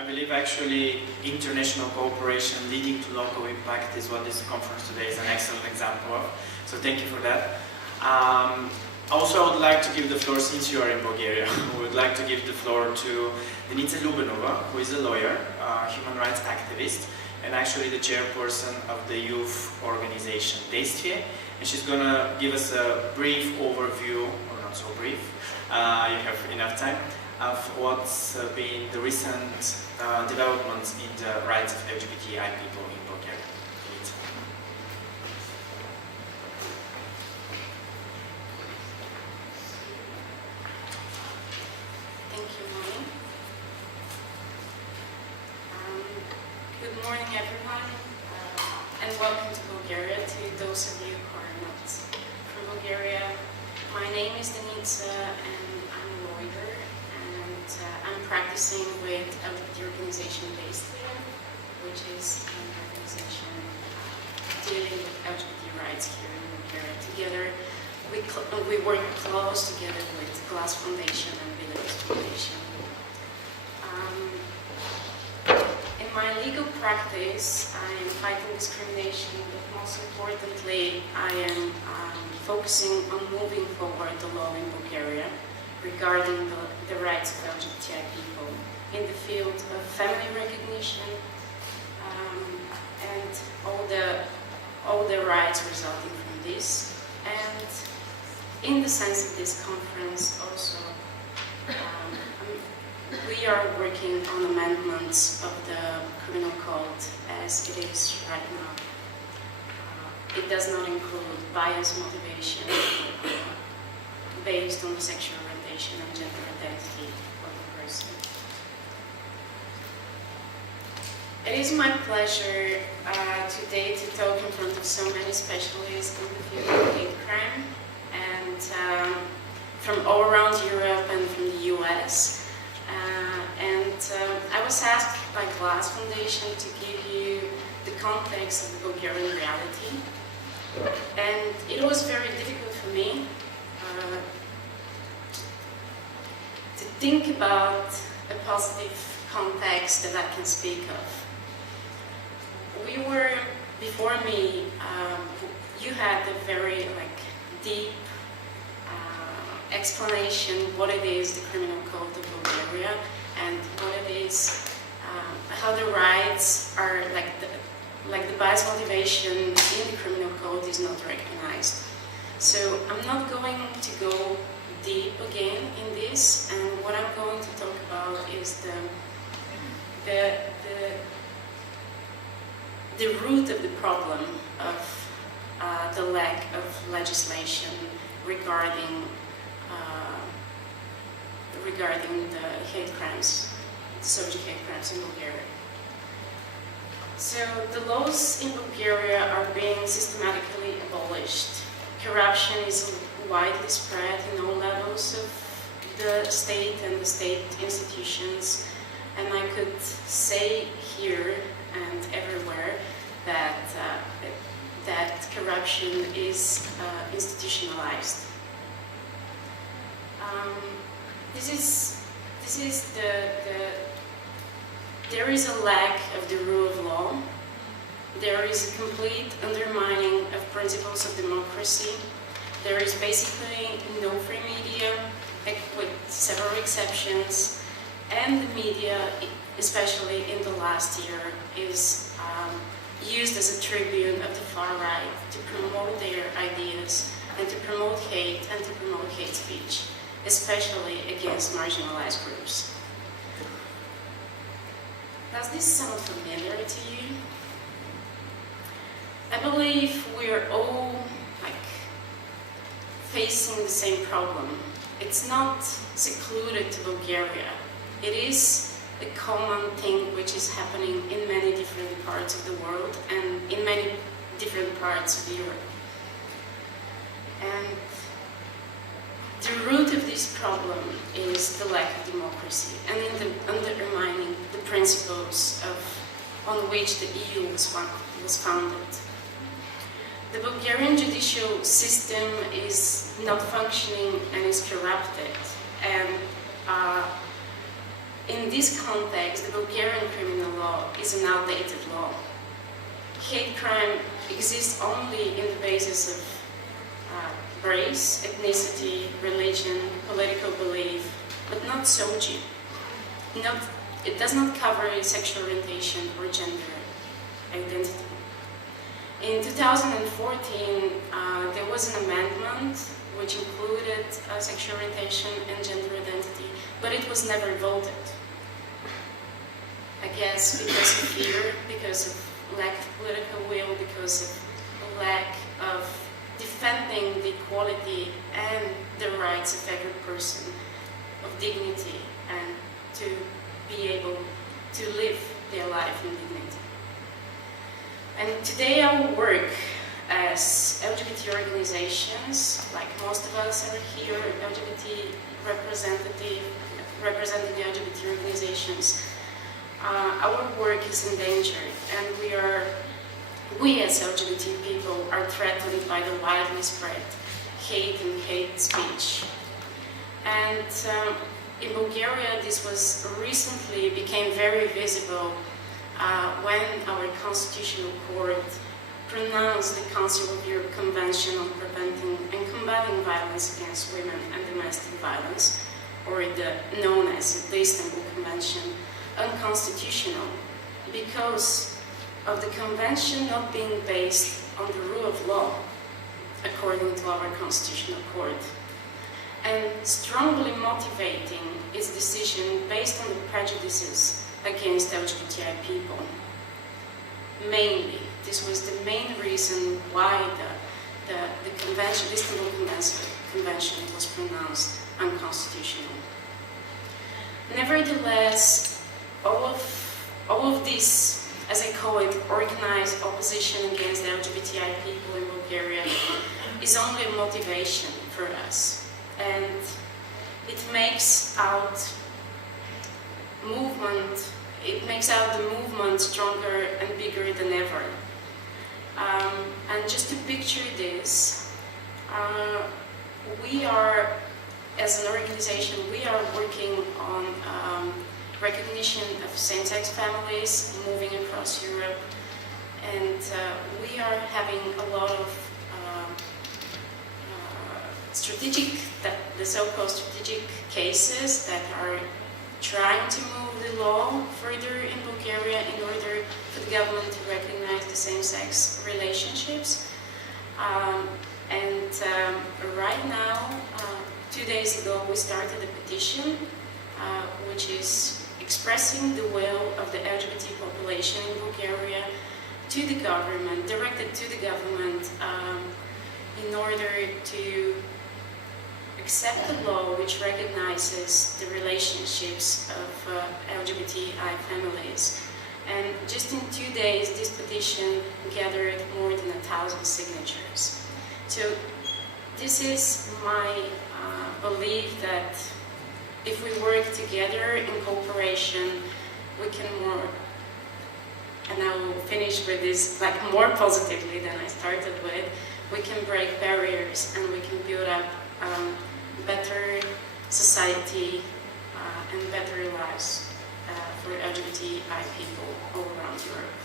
I believe actually international cooperation leading to local impact is what this conference today is an excellent example of. So thank you for that. Also, I would like to give the floor, since you are in Bulgaria, we would like to give the floor to Denitsa Lyubenova, who is a lawyer, human rights activist, and actually the chairperson of the youth organization Deystvie. And she's going to give us a brief overview, or not so brief, you have enough time, of what's been the recent developments in the rights of LGBTI people in Bulgaria. Thank you, Molly. Good morning, everyone, and welcome to Bulgaria. To those of you who are not from Bulgaria, my name is Denitsa, and I'm a lawyer, and I'm practicing with LGBT organization Deystvie, which is an organization dealing with LGBT rights here in Bulgaria. Together, we work close together with Glass Foundation and Village Foundation. In my legal practice, I am fighting discrimination, but most importantly, I am focusing on moving forward the law in Bulgaria regarding the rights of LGBTI people in the field of family recognition and all the rights resulting from this. And in the sense of this conference also, we are working on amendments of the criminal code as it is right now. It does not include bias motivation based on sexual orientation and gender identity of the person. It is my pleasure today to talk in front of so many specialists in the field of hate crime and from all around Europe and from the US. I was asked by Glass Foundation to give you the context of the Bulgarian reality. And it was very difficult for me to think about a positive context that I can speak of. Before me, you had a very deep explanation what it is, the criminal code of Bulgaria, and what it is, how the rights are, the bias motivation in the criminal code is not recognized. So I'm not going to go deep again in this, and what I'm going to talk about is the root of the problem of the lack of legislation regarding the hate crimes, subject hate crimes in Bulgaria. So the laws in Bulgaria are being systematically abolished. Corruption is widely spread in all levels of the state and the state institutions, and I could say here and everywhere that that corruption is institutionalized. There is a lack of the rule of law. There is a complete undermining of principles of democracy. There is basically no free media, with several exceptions, and the media, especially in the last year, is used as a tribune of the far right to promote their ideas and to promote hate and to promote hate speech, especially against marginalized groups. Does this sound familiar to you? I believe we're all facing the same problem. It's not secluded to Bulgaria. It is a common thing which is happening in many different parts of the world and in many different parts of Europe. And the root of this problem is the lack of democracy and in the undermining the principles on which the EU was founded. The Bulgarian judicial system is not functioning and is corrupted, and In this context, the Bulgarian criminal law is an outdated law. Hate crime exists only in the basis of race, ethnicity, religion, political belief, but not soji. It does not cover sexual orientation or gender identity. In 2014, there was an amendment which included sexual orientation and gender identity, but it was never voted. I guess because of fear, because of lack of political will, because of lack of defending the equality and the rights of every person, of dignity, and to be able to live their life in dignity. And today our work as LGBT organizations, like most of us are here, LGBT representing the LGBT organizations, our work is endangered, and we as LGBT people are threatened by the widely spread hate and hate speech. And in Bulgaria, this was recently became very visible when our constitutional court pronounced the Council of Europe Convention on Preventing and Combating Violence Against Women and Domestic Violence, or known as the Istanbul Convention, unconstitutional because of the convention not being based on the rule of law, according to our constitutional court, and strongly motivating its decision based on the prejudices against LGBTI people. Mainly, this was the main reason why the convention, the Istanbul Convention was pronounced unconstitutional. Nevertheless, all of this, as I call it, organized opposition against the LGBTI people in Bulgaria is only a motivation for us. And it makes out the movement stronger and bigger than ever. And just to picture this, we are, as an organization, we are working on recognition of same-sex families moving across Europe, and we are having a lot of the so-called strategic cases that are trying to move the law further in Bulgaria in order for the government to recognize the same-sex relationships. Right now, 2 days ago, we started a petition which is expressing the will of the LGBT population in Bulgaria to the government, directed to the government, in order to accept the law which recognizes the relationships of LGBTI families. And just in 2 days, this petition gathered more than 1,000 signatures. So this is my belief that if we work together in cooperation, we can more, and I will finish with this like more positively than I started with, we can break barriers and we can build up better society and better lives for LGBTI people all around Europe.